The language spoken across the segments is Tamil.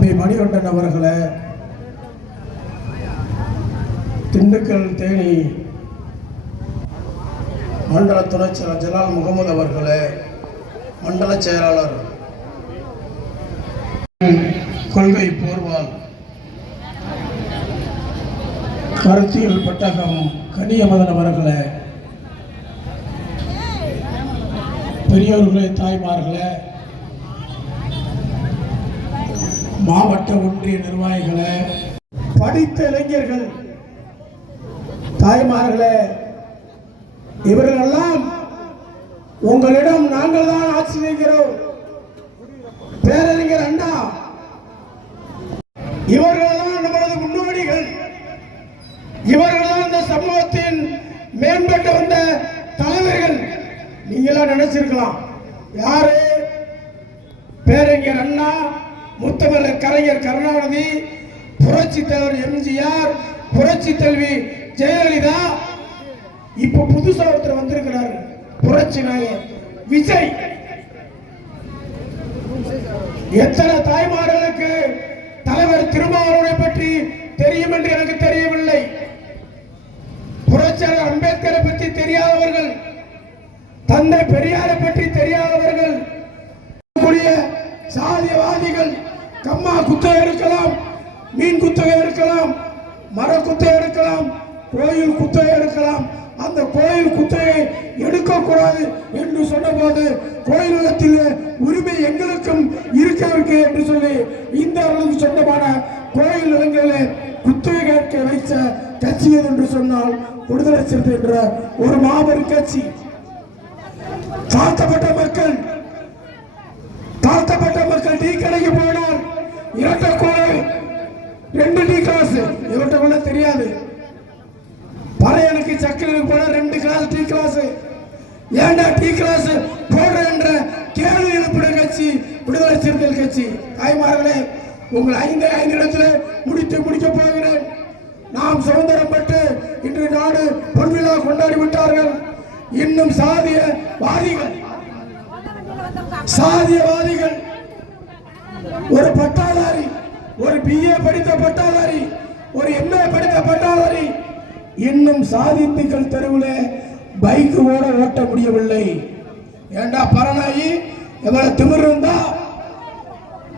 தம்பி மணிகண்டன் அவர்களை திண்டுக்கல் தேனி மண்டல துணைச் செயலர் ஜலால் முகமது அவர்களே மண்டல செயலாளர் கொள்கை போர்வால் கருத்தியல் பட்டகம் கனியமதன் அவர்களே பெரியவர்களே தாய்மார்களே மாவட்ட ஒன்றிய நிர்வாகிகளை படித்த இளைஞர்கள் தாய்மார்களே இவர்களெல்லாம் உங்களிடம் நாங்கள் தான் ஆட்சி செய்கிறோம். பேரறிஞர் அண்ணா இவர்கள் தான் முன்னோடிகள். இவர்கள் தான் இந்த சமூகத்தின் மேம்பட்டு வந்த தலைவர்கள். நீங்களாம் நினைச்சிருக்கலாம். யாரு? பேரறிஞர் அண்ணா முத்தமிழர் கலைஞர் கருணாநிதி புரட்சி தலைவர் எம்ஜிஆர் புரட்சி தலைவி ஜெயலலிதா இப்ப புதுசா ஒருத்தர் வந்திருக்கிறாரு. புரட்சி நாயகர் விஜய். எத்தனை தாய்மார்களுக்கு தலைவர் திருமாவளவனை பற்றி தெரியும் என்று எனக்கு தெரியவில்லை. புரட்சியாளர் அம்பேத்கரை பற்றி தெரியாதவர்கள் தந்தை பெரியாரை பற்றி தெரியாதவர்கள் கூடிய சாதியவாதிகள் அம்மா குத்தகை எடுக்கலாம் மீன் குத்தகை எடுக்கலாம் மர குத்தகை எடுக்கலாம் கோயில் குத்தகை எடுக்கலாம். அந்த கோயில் குத்தகையை எடுக்கக்கூடாது என்று சொன்னபோது கோயிலகத்தில் உரிமை எங்களுக்கும் இருக்க இருக்கு என்று சொல்லி இந்த அளவுக்கு சொந்தமான கோயில் நிலங்களிலே குத்தகை கேட்க வைத்த கட்சி என்று சொன்னால் விடுதலை சிறுத்தை என்ற ஒரு மாபெரும் கட்சி. தாழ்த்தப்பட்ட மக்கள் தாழ்த்தப்பட்ட மக்கள் டீ கடைக்கு போன இரட்டை கோலை ரெண்டு டீ கிளாஸ் இவர்கிட்ட கூட தெரியாது. பறையனுக்கு சக்கரைக்கு போனா ரெண்டு கிளாஸ் டீ கிளாஸ் ஏன்டா டீ கிளாஸ் போடுற என்ற கேள்வி எழுப்பின கட்சி விடுதலை சிறுத்தைகள் கட்சி. தாய்மார்களே உங்கள் ஐந்து ஐந்து இடத்துல முடித்து முடிக்க போகிறேன். நாம் சுதந்திரம் பெற்று இன்று நாடு பொன்விழா கொண்டாடி விட்டார்கள். இன்னும் சாதிய வாதிகள் சாதியவாதிகள் ஒரு பட்டாதாரி ஒரு பிஏ படித்த பட்டாதாரி ஒரு எம்ஏ படித்த பட்டாதாரி இன்னும் சாதித்துக்கள் தெருவில் பைக் ஓட ஓட்ட முடியவில்லை. ஏண்டா பரநாயி எவ்வளவு திமிர் இருந்தா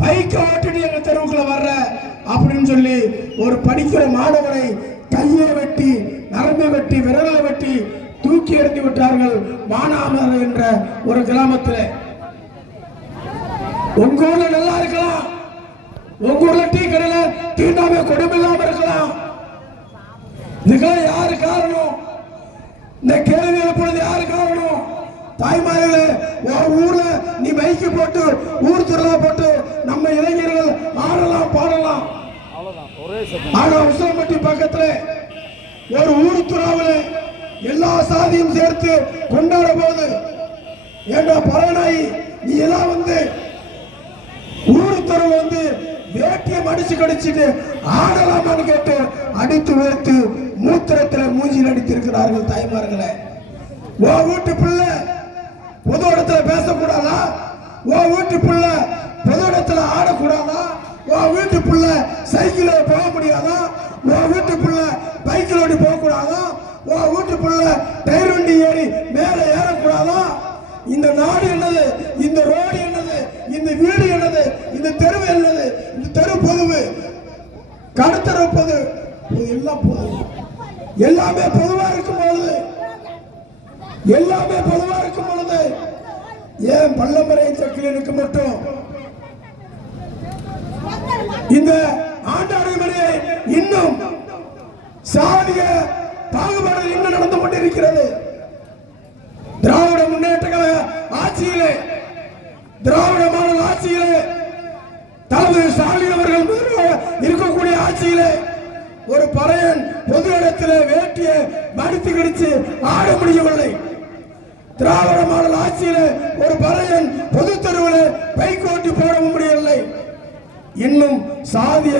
பைக் ஓட்டிட்டு எங்க தெருவுக்குள்ள வர்ற? அப்படின்னு சொல்லி ஒரு படிக்கிற மாணவனை கையை வெட்டி நரம்பை வெட்டி விரலை வெட்டி தூக்கி எறிந்து விட்டார்கள் மானாமர் என்ற ஒரு கிராமத்தில். உங்க ஊர்ல நல்லா இருக்கலாம். உங்க ஊர்ல டீ கடையில தீண்டாமை கொடுமில்லாம இருக்கலாம். இதுக்கெல்லாம் யாரு காரணம்? இந்த கேள்வி எழுப்புறது யாரு காரணம்? தாய்மார்களே உன் ஊர்ல நீ மைக்கு போட்டு ஊர் திருவிழா போட்டு நம்ம இளைஞர்கள் ஆடலாம் பாடலாம். ஆனா உசிலம்பட்டி பக்கத்துல ஒரு ஊர் துறாவில் எல்லா சாதியும் சேர்த்து கொண்டாட போது ஏண்டா பரநாயி நீ எல்லாம் வந்து ஊரு வந்து வேட்டியை மடிச்சு கடிச்சிட்டு ஆடலாமான்னு கேட்டு அடித்து வெறுத்து மூத்திரத்துல மூஞ்சில் அடித்திருக்கிறார்கள் தாய்மார்களே. ஓ வீட்டு பிள்ளை பொது இடத்துல பேசக்கூடாதா? ஓ வீட்டு பிள்ளை பொது இடத்துல ஆடக்கூடாதா? ஓ வீட்டு பிள்ளை சைக்கிளில் போக முடியாதா? ஓ வீட்டு பிள்ளை பைக்கில் ஓடி போகக்கூடாதா? ஓ வீட்டு பிள்ளை டயர் வண்டி ஏறி மேலே ஏறக்கூடாதா? இந்த நாடு என்னது? இந்த ரோடு என்னது இந்த வீடு என்னது இந்த தெருவு என்னது? இந்த தெரு பொதுவு. கடுத்தர பொது. எல்லாம் பொது. எல்லாமே பொதுவா இருக்கும் பொழுது. எல்லாமே பொதுவா இருக்கும் பொழுது. ஏன் பள்ளமரை சக்கிலனுக்கு மட்டும்? இந்த ஆண்டாடு முறையை இன்னும் சாதிய பாகுபாடு இன்னும் நடந்து கொண்டிருக்கிறது திராவிட முன்னேற்ற கழக ஆட்சியிலே திராவிட மாடல் ஆட்சியிலே தளபதி ஸ்டாலின் அவர்கள் முதல்வராக இருக்கக்கூடிய ஆட்சியிலே ஒரு பறையன் பொது இடத்திலே வேட்டியை மடித்து கிடிச்சு ஆட முடியவில்லை. திராவிட மாடல் ஆட்சியில ஒரு பறையன் பொது தெருவில் பைக் ஓட்டி போட முடியவில்லை. இன்னும் சாதிய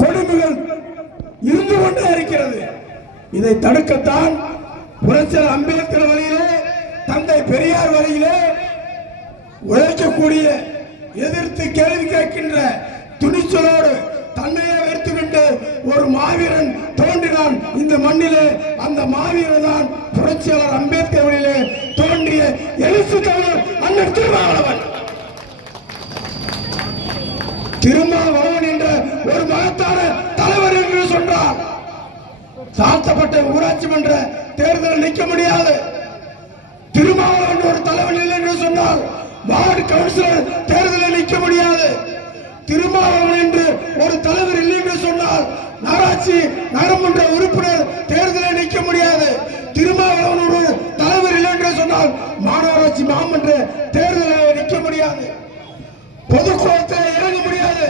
கொடுமைகள் இருந்து கொண்டே இருக்கிறது. இதை தடுக்கத்தான் புரட்சியர் அம்பேத்கர் வழியிலே தந்தை பெரியார் வழியிலே உழைக்கக்கூடிய எதிர்த்து கேள்வி கேட்கின்ற துணிச்சலோடு தன்னையே வைத்துவிட்டு ஒரு மாவீரன் தோன்றினான் இந்த மண்ணிலே அந்த மாவீரன் தான் புரட்சியாளர் அம்பேத்கரிலே தோன்றிய எழுத்து தமிழர் அண்ணன் திருமாவளவன். திருமாவளவன் என்ற ஒரு மகத்தான தலைவர் என்று சொன்னார் தாழ்த்தப்பட்ட ஊராட்சி மன்ற தேர்தலில் நிற்க முடியாது. திருமாவளவன் ஒரு தலைவர் இல்லை என்று சொன்னால் வார்டு கவுன்சிலர் தேர்தலில் நிற்க முடியாது. திருமாவளவன் என்று ஒரு தலைவர் இல்லை என்று சொன்னால் நகராட்சி நகரமன்ற உறுப்பினர் தேர்தலை நிற்க முடியாது. திருமாவளவன் ஒரு தலைவர் இல்லை என்று சொன்னால் மாநகராட்சி மாமன்ற தேர்தல் நிற்க முடியாது பொதுக்குளத்தில் இறங்க முடியாது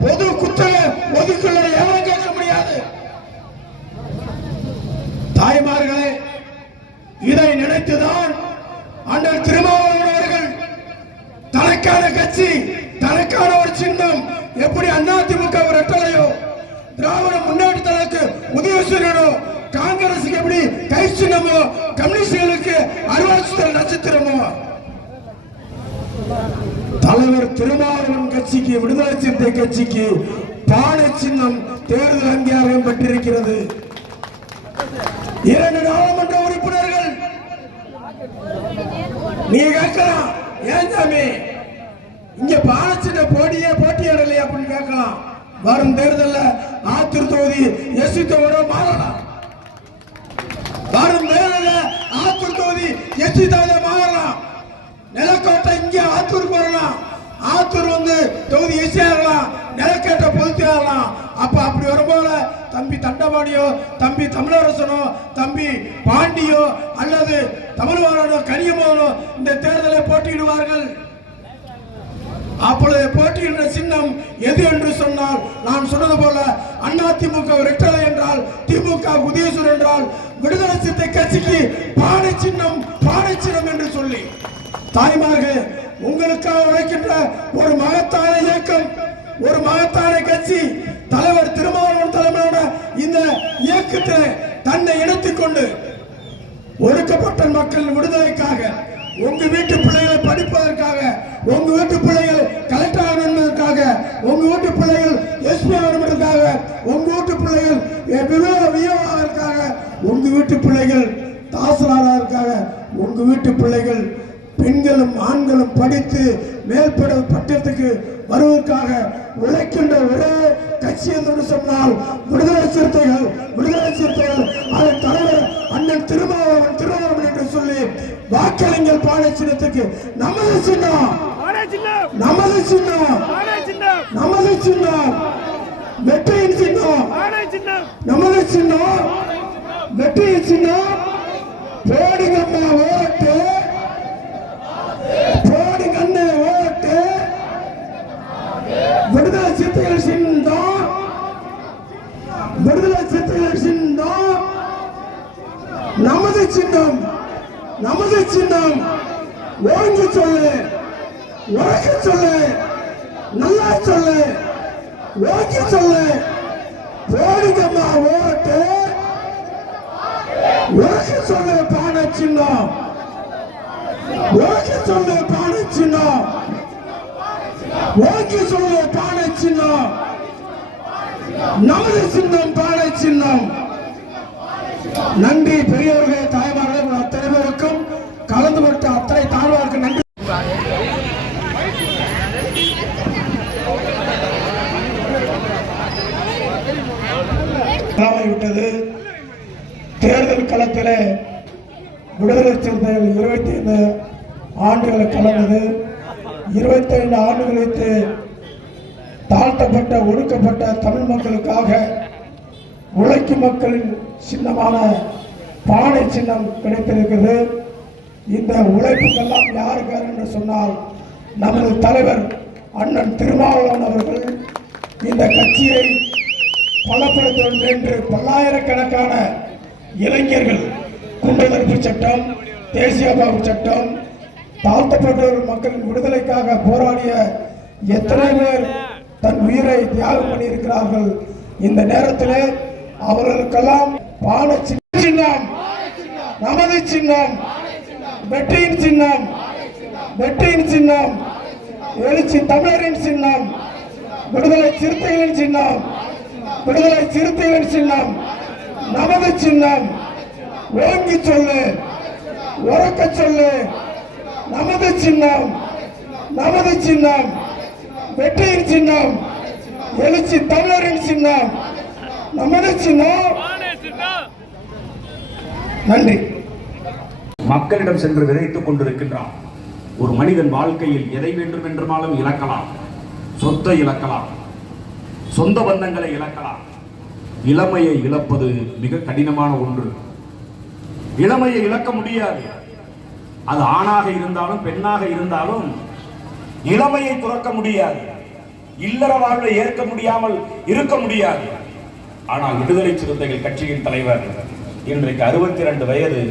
பொது குத்தக ஒதுக்குள்ள எவரும் கேட்க முடியாது தாய்மார்களே இதை நினைத்துதான் அண்ணன் திருமாவளவன் அவர்கள் தனக்கான கட்சி தனக்கான ஒரு சின்னம் எப்படி அதிமுக ஒரு ரெட்டலையோ திராவிட முன்னேற்றத்திற்கு உதயசூரியனோ காங்கிரசுக்கு எப்படி கை சின்னமோ கம்யூனிஸ்டுகளுக்கு அருவாட்சித்தல் நட்சத்திரமோ? தலைவர் திருமாவளவன் கட்சிக்கு விடுதலை சிறுத்தை கட்சிக்கு பானை சின்னம் தேர்தல் அங்கீகாரம் பெற்றிருக்கிறது. இரண்டு நாடாளுமன்ற உறுப்பினர்கள். நீங்க கேட்கலாம். ஏன் சாமி? இங்க பாலச்சின்ன போட்டியே போட்டியிடலையே அப்படின்னு கேட்கலாம். வரும் தேர்தலில் ஆத்திரு தொகுதி எஸ்சி தொகுதியோட மாறலாம் வரும் தேர்தல்ல ஆத்தூர் வெற்றி எஸ்சி மாறலாம். நிலக்கோட்டை இங்கே ஆத்தூர் வரலாம் ஆத்தூர் வந்து தொகுதி இசையாகலாம் நிலக்கேட்டை நிலக்கோட்டை பொதுத்தி அப்ப அப்படி வரும்போல தம்பி தண்டபாணியோ தம்பி தமிழரசனோ தம்பி பாண்டியோ அல்லது தமிழ்வாரனோ கனியமோனோ இந்த தேர்தலை போட்டியிடுவார்கள். அப்பொழுது போட்டியிடுற சின்னம் எது என்று சொன்னால் நான் சொன்னது போல அண்ணா திமுக ரெட்டலை என்றால் திமுக உதயசூர் என்றால் விடுதலை சித்த கட்சிக்கு பானை சின்னம் பானை சின்னம் என்று சொல்லி. தாய்மார்கள் உங்களுக்காக உழைக்கின்ற ஒரு மகத்தான இயக்கம் ஒரு மகத்தான கட்சி தலைவர் திருமாவளவன் தலைமையோட இந்த இயக்கத்தில் தன்னை இணைத்துக் கொண்டு ஒடுக்கப்பட்ட மக்கள் விடுதலைக்காக உங்க வீட்டு பிள்ளைகளை படிப்பதற்காக உங்க வீட்டு பிள்ளைகள் கலெக்டர் ஆகணும் என்பதற்காக உங்க வீட்டு பிள்ளைகள் எஸ்பி ஆகணும் என்பதற்காக உங்க வீட்டு பிள்ளைகள் விவர வியோகாக உங்க வீட்டு பிள்ளைகள் தாசலாளருக்காக உங்க வீட்டு பிள்ளைகள் பெண்களும் ஆண்களும் படித்து மேற்பட பட்டத்துக்கு வருவதற்காக உழைக்கின்ற ஒரே கட்சி என்று சொன்னால் விடுதலை சிறுத்தைகள் விடுதலை சிறுத்தைகள் அதன் தலைவர் அண்ணன் திருமாவளவன் திருமாவளவன் என்று சொல்லி வாக்களிங்கள் பானை நமது சின்னம். நமது சின்னம். நமது சின்னம். வெற்றியின் சின்னம். நமது சின்னம். வெற்றியின் சின்னம். போடுங்கம்மா ஓட்டு. போடுங்கண்ணே ஓட்டு. விடுதலை சிறுத்தைகள் சின்னம். விடுதலை சிறுத்தைகள் சின்னம். நமது சின்னம். நமது சின்னம். ஓங்கி சொல்லு. உழைக்க சொல்லு. நல்லா சொல்லு. ஓங்கி சொல்லு. போடுங்கம்மா ஓட்டு. உழைக்க சொல்லு பானை சின்னம். ஓங்கி சொல்லு பானை சின்னம். ஓங்கி சொல்லு பானை சின்னம். நமது சின்னம் பானை சின்னம். நன்றி பெரியவர்களே தாய்மார்களே அத்தனை பேருக்கும் கலந்து கொண்ட அத்தனை தாழ்வாருக்கு நன்றி விட்டது தேர்தல் களத்தில் விடுதலை சிறுத்தைகள் இருபத்தி ஐந்து ஆண்டுகளை கலந்தது இருபத்தைந்து ஆண்டுகளுக்கு தாழ்த்தப்பட்ட ஒடுக்கப்பட்ட தமிழ் மக்களுக்காக உழைக்கும் மக்களின் சின்னமான பானை சின்னம் கிடைத்திருக்கிறது. இந்த உழைப்புக்கெல்லாம் யாருக்கார் என்று சொன்னால் நமது தலைவர் அண்ணன் திருமாவளவன் அவர்கள். இந்த கட்சியை பலப்படுத்த வேண்டும் என்று பல்லாயிரக்கணக்கான இளைஞர்கள் குண்டு சட்டம் தேசிய பாபு சட்டம் தாழ்த்தப்பட்டோர் மக்களின் விடுதலைக்காக போராடிய எத்தனை பேர் தன் உயிரை தியாகம் பண்ணியிருக்கிறார்கள். இந்த நேரத்தில் அவர்களுக்கெல்லாம் பான சின்னம் நமது சின்னம் வெற்றியின் சின்னம் வெற்றியின் சின்னம் எழுச்சி தமிழரின் சின்னம் விடுதலை சிறுத்தைகளின் சின்னம் விடுதலை சிறுத்தைகளின் சின்னம் நமது சின்னம். ஓங்கி சொல்லு உறக்க சொல்லு. நமது சின்னம் நமது சின்னம். வெற்றியின் சின்னம் எழுச்சி தமிழரின் சின்னம். நமது சின்னம். நன்றி. மக்களிடம் சென்று விதைத்துக் கொண்டிருக்கின்றான். ஒரு மனிதன் வாழ்க்கையில் எதை வேண்டும் என்றுமாலும் இழக்கலாம். சொத்தை இழக்கலாம். சொந்த பந்தங்களை இழக்கலாம். இளமையை இழப்பது மிக கடினமான ஒன்று. இளமையை இழக்க முடியாது. அது ஆணாக இருந்தாலும் பெண்ணாக இருந்தாலும் இளமையை துறக்க முடியாது. இல்லற வாழ்வை ஏற்க முடியாமல் இருக்க முடியாது. ஆனால் விடுதலை சிறுத்தைகள் கட்சியின் தலைவர் இன்றைக்கு அறுபத்தி இரண்டு வயது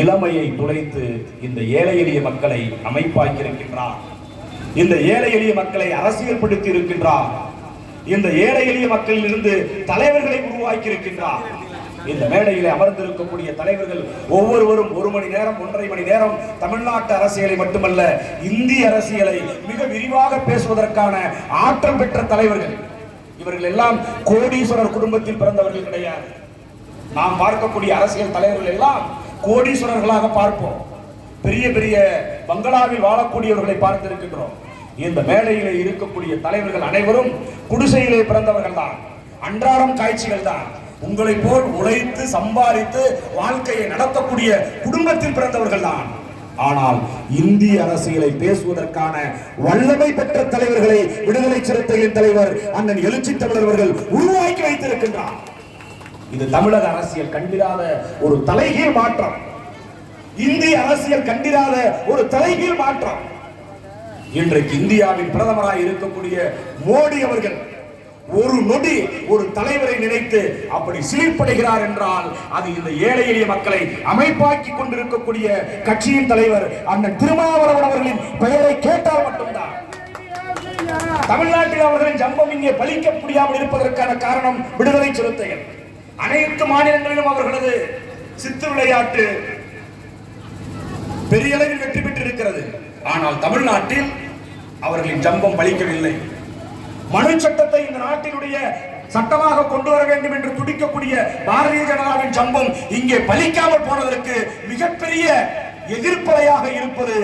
இளமையை துளைத்து இந்த ஏழை எளிய மக்களை அமைப்பாக்கியிருக்கின்றார். இந்த ஏழை எளிய மக்களை அரசியல்படுத்தி இருக்கின்றார் இந்த ஏழை எளிய மக்களில் இருந்து தலைவர்களை உருவாக்கி இருக்கின்றார் இந்த மேடையில் அமர்ந்திருக்கக்கூடிய தலைவர்கள் ஒவ்வொருவரும் ஒரு மணி நேரம் ஒன்றரை மணி நேரம் தமிழ்நாட்டு அரசியலை மட்டுமல்ல இந்திய அரசியலை மிக விரிவாக பேசுவதற்கான ஆற்றல் பெற்ற தலைவர்கள். இவர்கள் எல்லாம் கோடீஸ்வரர் குடும்பத்தில் பிறந்தவர்கள் கிடையாது. நாம் பார்க்கக்கூடிய அரசியல் தலைவர்கள் எல்லாம் கோடீஸ்வரர்களாக பார்ப்போம். பெரிய பெரிய பங்களாவில் வாழக்கூடியவர்களை பார்த்திருக்கின்றோம். இந்த மேடையிலே இருக்கக்கூடிய தலைவர்கள் அனைவரும் குடிசையிலே பிறந்தவர்கள் தான். அன்றாடம் காய்ச்சிகள் தான். உங்களை போல் உழைத்து சம்பாதித்து வாழ்க்கையை நடத்தக்கூடிய குடும்பத்தில் பிறந்தவர்கள் தான். ஆனால் இந்திய அரசியலை பேசுவதற்கான வல்லமை பெற்ற தலைவர்களை விடுதலை சிறுத்தைகளின் தலைவர் அண்ணன் எழுச்சி தமிழர்கள் உருவாக்கி வைத்திருக்கின்றார். இது தமிழக அரசியல் கண்டிராத ஒரு தலைகீழ் மாற்றம். இந்திய அரசியல் கண்டிராத ஒரு தலைகீழ் மாற்றம். இன்றைக்கு இந்தியாவின் பிரதமராக இருக்கக்கூடிய மோடி அவர்கள் ஒரு நொடி ஒரு தலைவரை நினைத்து அப்படி சிரிப்படைகிறார் என்றால் அது இந்த ஏழை எளிய மக்களை அமைப்பாக்கி கொண்டிருக்கக்கூடிய கட்சியின் தலைவர் அண்ணன் திருமாவளவன் அவர்களின் பெயரை கேட்டால் மட்டும்தான். தமிழ்நாட்டில் அவர்களின் ஜம்பம் இங்கே பலிக்க முடியாமல் இருப்பதற்கான காரணம் விடுதலை சிறுத்தைகள். அனைத்து மாநிலங்களிலும் அவர்களது சித்து விளையாட்டு பெரிய அளவில் வெற்றி பெற்றிருக்கிறது. ஆனால் தமிழ்நாட்டில் அவர்களின் ஜம்பம் பலிக்கவில்லை. மனு சட்டத்தை இந்த நாட்டினுடைய சட்டமாக கொண்டு வர வேண்டும் என்று துடிக்கக்கூடிய பாரதிய ஜனதாவின் ஜம்பம் இங்கே பலிக்காமல் போனதற்கு மிகப்பெரிய எதிர்ப்பலையாக இருப்பது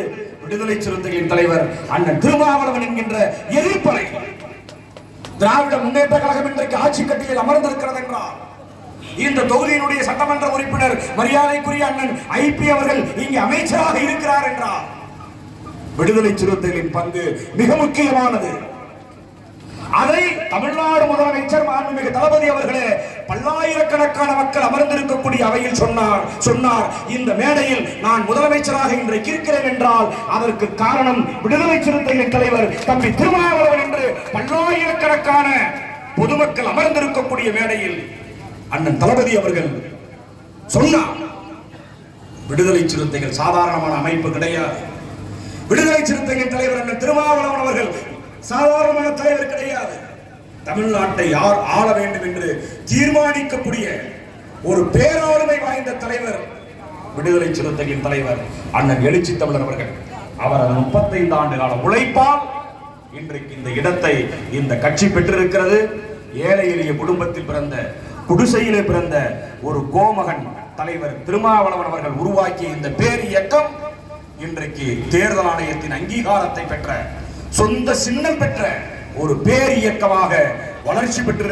விடுதலை சிறுத்தைகளின் தலைவர் அண்ணன் திருமாவளவன் என்கின்ற எதிர்ப்பலை. திராவிட முன்னேற்ற கழகம் இன்றைக்கு ஆட்சி கட்டியில் அமர்ந்திருக்கிறது என்றார் இந்த தொகுதியினுடைய சட்டமன்ற உறுப்பினர் மரியாதைக்குரிய அண்ணன் ஐபி அவர்கள் இங்கே அமைச்சராக இருக்கிறார் என்றார் விடுதலை சிறுத்தைகளின் பங்கு மிக முக்கியமானது. அதை தமிழ்நாடு முதலமைச்சர் மாண்புமிகு தளபதி அவர்களே பல்லாயிரக்கணக்கான மக்கள் அமர்ந்திருக்கக்கூடிய அவையில் சொன்னார் சொன்னார். இந்த மேடையில் நான் முதலமைச்சராக இன்றைக்கு இருக்கிறேன் என்றால் அதற்கு காரணம் விடுதலை சிறுத்தைகளின் தலைவர் தம்பி திருமாவளவன் என்று பல்லாயிரக்கணக்கான பொதுமக்கள் அமர்ந்திருக்கக்கூடிய மேடையில் அண்ணன் தளபதி அவர்கள் சொன்னார். விடுதலை சிறுத்தைகள் சாதாரணமான அமைப்பு கிடையாது. விடுதலை சிறுத்தையின் தலைவர் அண்ணன் திருமாவளவன் அவர்கள் சாதாரணமான தலைவர் கிடையாது. தமிழ்நாட்டை யார் ஆள வேண்டும் என்று தீர்மானிக்கக்கூடிய ஒரு பேராளுமை வாய்ந்த தலைவர் விடுதலை சிறுத்தையின் தலைவர் அண்ணன் எழுச்சி தமிழர் அவர்கள். அவரது முப்பத்தைந்து ஆண்டு கால உழைப்பால் இன்றைக்கு இந்த இடத்தை இந்த கட்சி பெற்றிருக்கிறது. ஏழை எளிய குடும்பத்தில் பிறந்த குடிசையிலே பிறந்த ஒரு கோமகன் தலைவர் திருமாவளவன் அவர்கள் உருவாக்கிய இந்த பேர் இயக்கம் இன்றைக்கு தேர்தல் ஆணையத்தின் அங்கீகாரத்தை பெற்ற சொந்த சின்னம் பெற்ற ஒரு பேர் இயக்கமாக வளர்ச்சி பெற்று